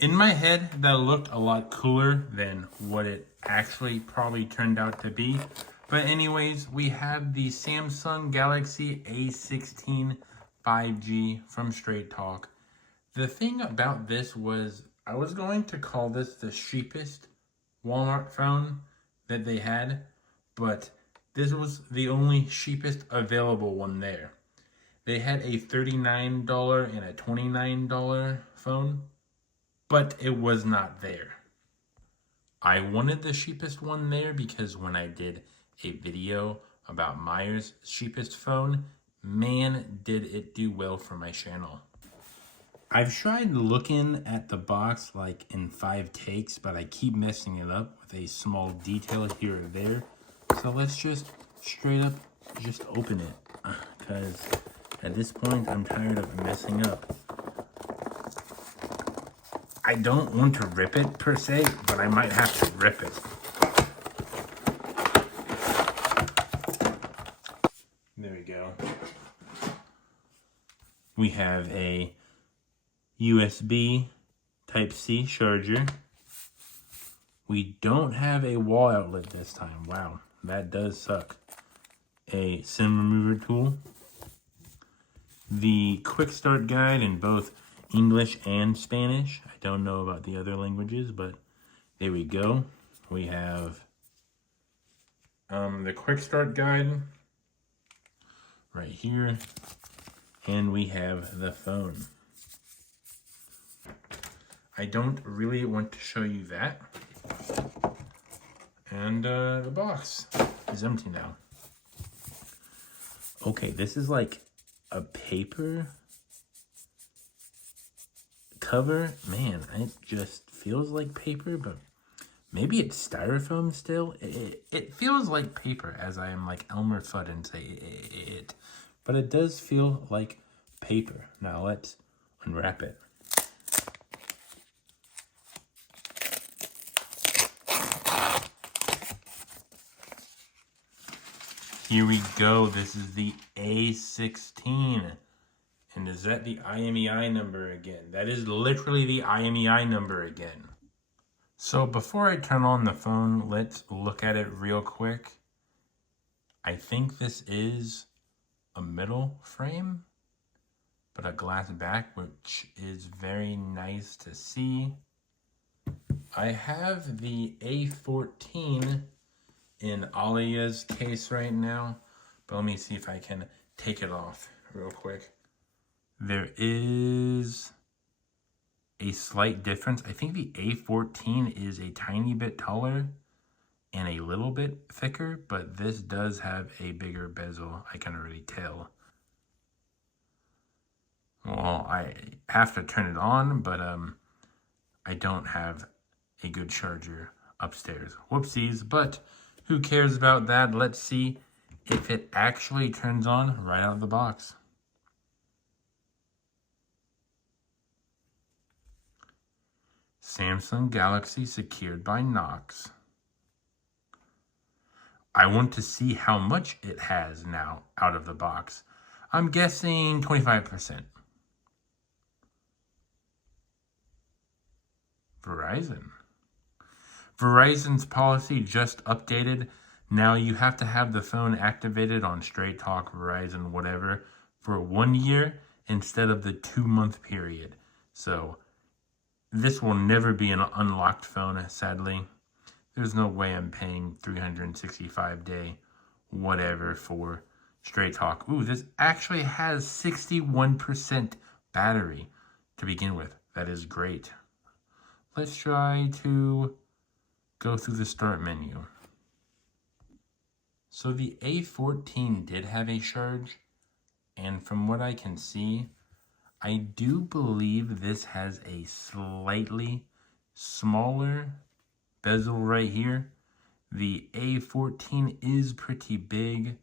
In my head, that looked a lot cooler than what it actually probably turned out to be. But anyways, we have the Samsung Galaxy A16 5G from Straight Talk. The thing about this was I was going to call this the cheapest Walmart phone that they had, but this was the only cheapest available one there. They had a $39 and a $29 phone, but it was not there. I wanted the cheapest one there because when I did a video about Meyer's cheapest phone, man, did it do well for my channel. I've tried looking at the box like in 5 takes, but I keep messing it up with a small detail here or there. So let's just straight up just open it, because at this point I'm tired of messing up. I don't want to rip it per se, but I might have to rip it. There we go. We have a USB Type-C charger. We don't have a wall outlet this time. Wow, that does suck. A SIM remover tool. The quick start guide in both English and Spanish. I don't know about the other languages, but there we go. We have the quick start guide right here, and we have the phone. I don't really want to show you that. And the box is empty now. Okay, this is like a paper cover. Man, it just feels like paper, but maybe it's styrofoam still. It feels like paper, as I am like Elmer Fudd and say it. But it does feel like paper. Now let's unwrap it. Here we go. This is the A16. And is that the IMEI number again? That is literally the IMEI number again. So before I turn on the phone, let's look at it real quick. I think this is a middle frame, but a glass back, which is very nice to see. I have the A14 in Alia's case right now, but let me see if I can take it off real quick. There is a slight difference. I think the A14 is a tiny bit taller and a little bit thicker, but this does have a bigger bezel. I can already tell. Well, I have to turn it on, but I don't have a good charger upstairs. Whoopsies, but who cares about that? Let's see if it actually turns on right out of the box. Samsung Galaxy secured by Knox. I want to see how much it has now out of the box. I'm guessing 25%. Verizon. Verizon's policy just updated. Now you have to have the phone activated on Straight Talk, Verizon, whatever, for 1 year instead of the 2-month period. So this will never be an unlocked phone, sadly. There's no way I'm paying 365-day whatever for Straight Talk. Ooh, this actually has 61% battery to begin with. That is great. Let's try to go through the start menu. So the A14 did have a charge, and from what I can see, I do believe this has a slightly smaller bezel right here. The A14 is pretty big,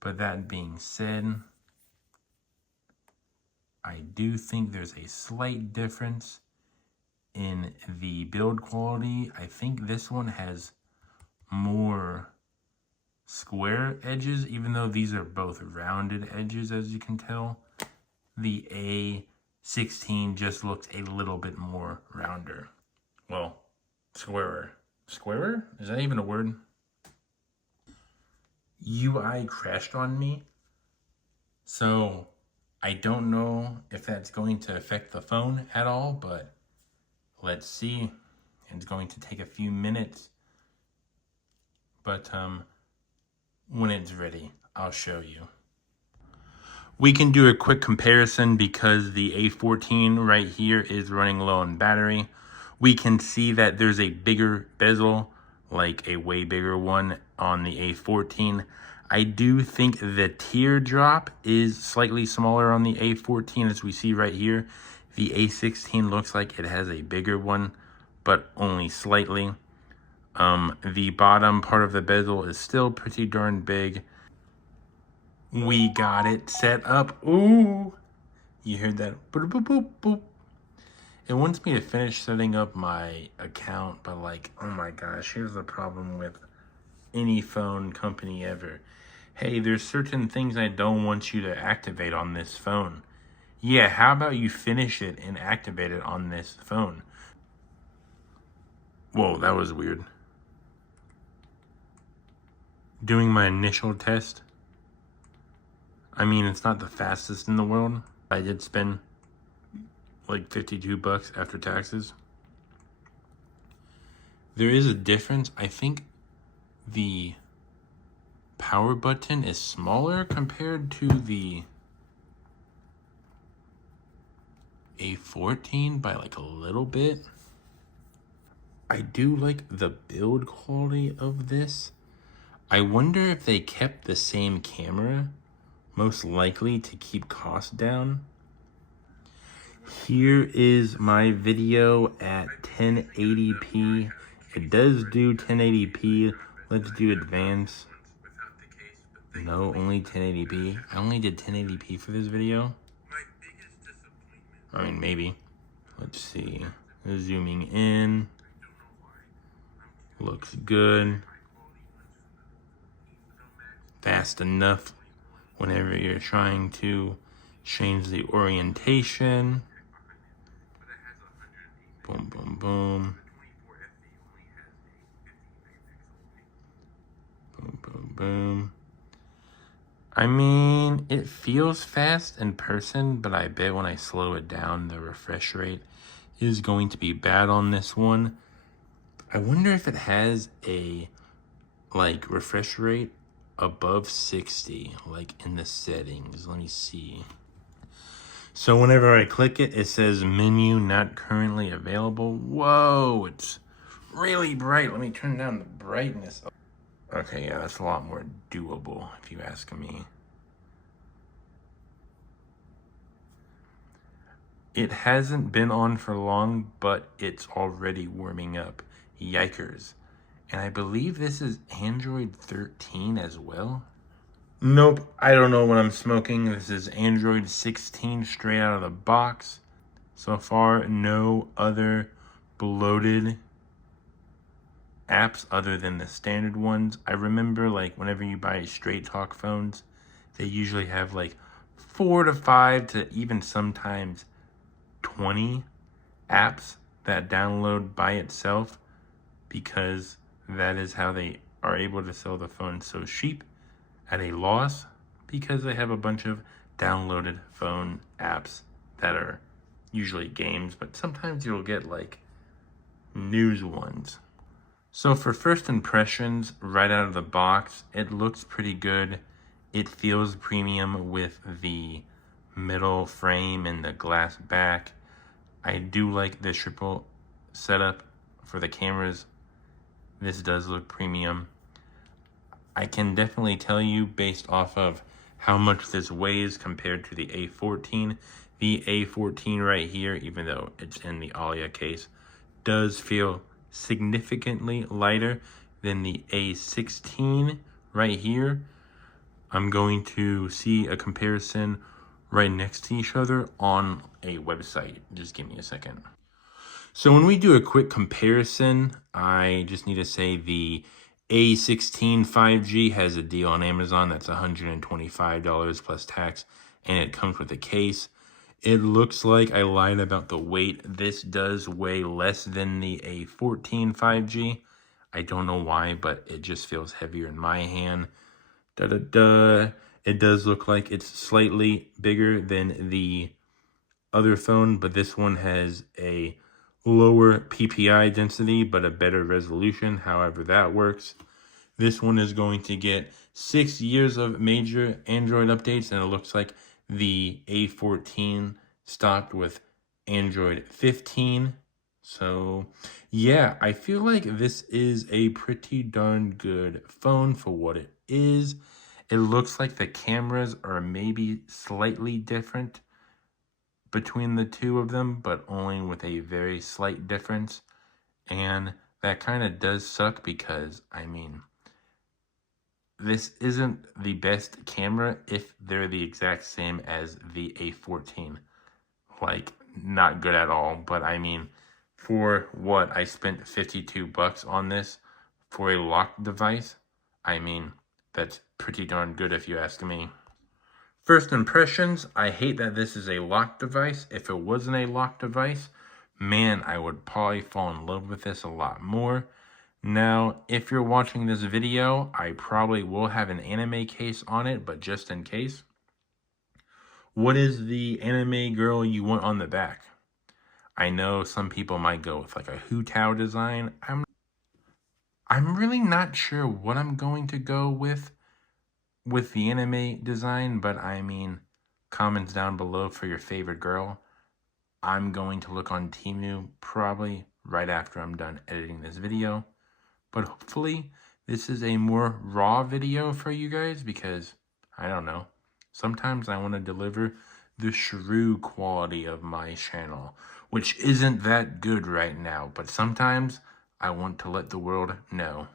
but that being said, I do think there's a slight difference in the build quality. I think this one has more square edges, even though these are both rounded edges, as you can tell. The A16 just looks a little bit more rounder. Well, squarer. Squarer? Is that even a word? UI crashed on me. So I don't know if that's going to affect the phone at all, but let's see. It's going to take a few minutes. But when it's ready, I'll show you. We can do a quick comparison because the A14 right here is running low on battery. We can see that there's a bigger bezel, like a way bigger one on the A14. I do think the teardrop is slightly smaller on the A14 as we see right here. The A16 looks like it has a bigger one, but only slightly. The bottom part of the bezel is still pretty darn big. We got it set up. Ooh, you heard that? Boop, boop, boop, boop. It wants me to finish setting up my account, but like, oh my gosh, here's the problem with any phone company ever. Hey, there's certain things I don't want you to activate on this phone. Yeah, how about you finish it and activate it on this phone? Whoa, that was weird. Doing my initial test. I mean, it's not the fastest in the world. I did spend like $52 after taxes. There is a difference. I think the power button is smaller compared to the A14 by like a little bit. I do like the build quality of this. I wonder if they kept the same camera, most likely to keep costs down. Here is my video at 1080p. It does do 1080p. Let's do advanced. No, only 1080p. I only did 1080p for this video. I mean, maybe. Let's see. Zooming in. Looks good. Fast enough whenever you're trying to change the orientation. Boom, boom, boom. Boom, boom, boom. I mean, it feels fast in person, but I bet when I slow it down, the refresh rate is going to be bad on this one. I wonder if it has a, like, refresh rate above 60, like in the settings. Let me see. So whenever I click it, it says menu not currently available. Whoa, it's really bright. Let me turn down the brightness. Okay, yeah, that's a lot more doable if you ask me. It hasn't been on for long, but it's already warming up. Yikers. And I believe this is Android 13 as well. Nope, I don't know what I'm smoking. This is Android 16 straight out of the box. So far, no other bloated apps other than the standard ones. I remember, like, whenever you buy straight talk phones, they usually have like 4 to 5 to even sometimes 20 apps that download by itself, because that is how they are able to sell the phone so cheap at a loss, because they have a bunch of downloaded phone apps that are usually games, but sometimes you'll get like news ones. So for first impressions, right out of the box, it looks pretty good. It feels premium with the metal frame and the glass back. I do like the triple setup for the cameras. This does look premium. I can definitely tell you, based off of how much this weighs compared to the A14, the A14 right here, even though it's in the Alia case, does feel significantly lighter than the A16 right here. I'm going to see a comparison right next to each other on a website. Just give me a second. So when we do a quick comparison, I just need to say the A16 5G has a deal on Amazon that's $125 plus tax, and it comes with a case. It looks like I lied about the weight. This does weigh less than the A14 5G. I don't know why, but it just feels heavier in my hand. Da-da-da. It does look like it's slightly bigger than the other phone, but this one has a lower PPI density, but a better resolution, however that works. This one is going to get 6 years of major Android updates, and it looks like the A14 stopped with Android 15. So, yeah, I feel like this is a pretty darn good phone for what it is. It looks like the cameras are maybe slightly different between the two of them, but only with a very slight difference. And that kind of does suck because, I mean, this isn't the best camera if they're the exact same as the A14. Like, not good at all. But I mean, for what I spent 52 bucks on this for a locked device, I mean, that's pretty darn good if you ask me. First impressions, I hate that this is a locked device. If it wasn't a locked device, man, I would probably fall in love with this a lot more. Now, if you're watching this video, I probably will have an anime case on it, but just in case. What is the anime girl you want on the back? I know some people might go with like a Hu-Tao design. I'm really not sure what I'm going to go with the anime design, but I mean, comments down below for your favorite girl. I'm going to look on Temu probably right after I'm done editing this video. But hopefully this is a more raw video for you guys because, I don't know, sometimes I want to deliver the shrew quality of my channel, which isn't that good right now, but sometimes I want to let the world know.